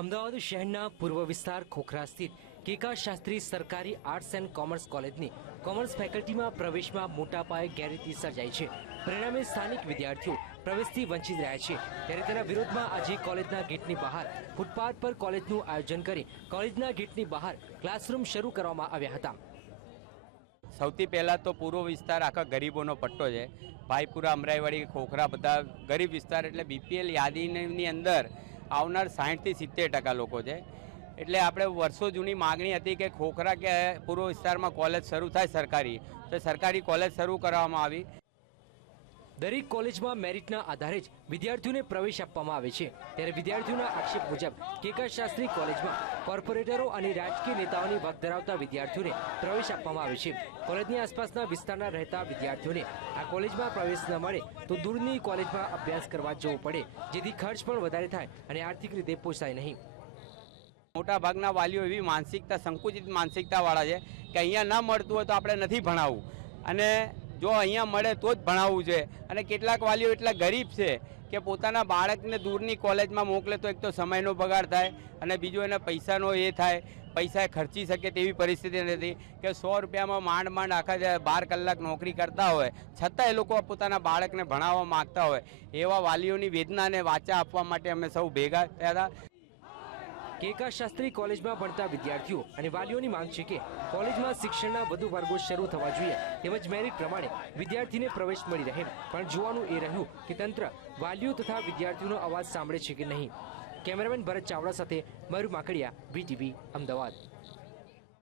અમદાવાદ શહેરના પૂર્વ વિસ્તાર ખોખરા સ્થિત કેકા શાસ્ત્રી સરકારી આર્ટ્સ એન્ડ કોમર્સ કોલેજની કોમર્સ ફેકલ્ટીમાં પ્રવેશમાં મોટા પાયે ગેરરીતિ સર્જાઈ છે. પરિણામે સ્થાનિક વિદ્યાર્થીઓ પ્રવેશથી વંચિત રહ્યા છે. ત્યારે તેના વિરોધમાં આજે કોલેજના ગેટની બહાર ફૂટપાથ પર કોલેજનું આયોજન કરી કોલેજના ગેટની બહાર ક્લાસરૂમ શરૂ કરવામાં આવ્યા હતા. સૌથી પહેલાં તો પૂર્વ વિસ્તાર આખા ગરીબોનો પટ્ટો છે. ભાઈપુરા, અમરાઈવાડી, ખોખરા બધા ગરીબ વિસ્તાર એટલે બીપીએલ યાદીની અંદર આવનાર સાહીઠથી સિત્તેર ટકા લોકો છે. એટલે આપણે વર્ષો જૂની માગણી હતી કે ખોખરા કે પૂર્વ વિસ્તારમાં કોલેજ શરૂ થાય સરકારી. તો સરકારી કોલેજ શરૂ કરવામાં આવી. દરેક કોલેજમાં મેરિટના આધારે જ વિદ્યાર્થીઓને પ્રવેશ આપવામાં આવે છે. ત્યારે વિદ્યાર્થીઓના આક્ષેપ મુજબ કેકા શાસ્ત્રી કોલેજમાં કોર્પોરેટરો અને રાજકીય નેતાઓની વક ધરાવતા વિદ્યાર્થીઓને પ્રવેશ આપવામાં આવે છે. કોલેજની આસપાસના વિસ્તારના રહેતા વિદ્યાર્થીઓને આ કોલેજમાં પ્રવેશ ન મળે તો દૂરની કોલેજમાં અભ્યાસ કરવા જવું પડે, જેથી ખર્ચ પણ વધારે થાય અને આર્થિક રીતે પોસાય નહીં. મોટા ભાગના વાલીઓ એવી માનસિકતા, સંકુચિત માનસિકતાવાળા છે કે અહીંયા ન મળતું હોય તો આપણે નથી ભણાવવું. અને જો અહીંયા મળે તો જ ભણાવવું છે. અને કેટલાક વાલીઓ એટલા ગરીબ છે કે પોતાના બાળકને દૂરની કોલેજમાં મોકલે તો એક તો સમયનો બગાડ થાય અને બીજું એને પૈસાનો એ થાય. પૈસા ખર્ચી શકે તેવી પરિસ્થિતિ નથી કે સો રૂપિયામાં માંડ માંડ આખા બાર કલાક નોકરી કરતા હોય, છતાં એ લોકો પોતાના બાળકને ભણાવવા માગતા હોય. એવા વાલીઓની વેદનાને વાચા આપવા માટે અમે સૌ ભેગા થયા હતા. કેકા શાસ્ત્રી કોલેજમાં ભણતા વિદ્યાર્થીઓ અને વાલીઓની માંગ છે કે કોલેજમાં શિક્ષણના વધુ વર્ગો શરૂ થવા જોઈએ, તેમજ મેરિટ પ્રમાણે વિદ્યાર્થીને પ્રવેશ મળી રહે. પણ જોવાનું એ રહ્યું કે તંત્ર વાલીઓ તથા વિદ્યાર્થીઓનો અવાજ સાંભળે છે કે નહીં. કેમેરામેન ભરત ચાવડા સાથે મયુર માકડિયા બીટીવી અમદાવાદ.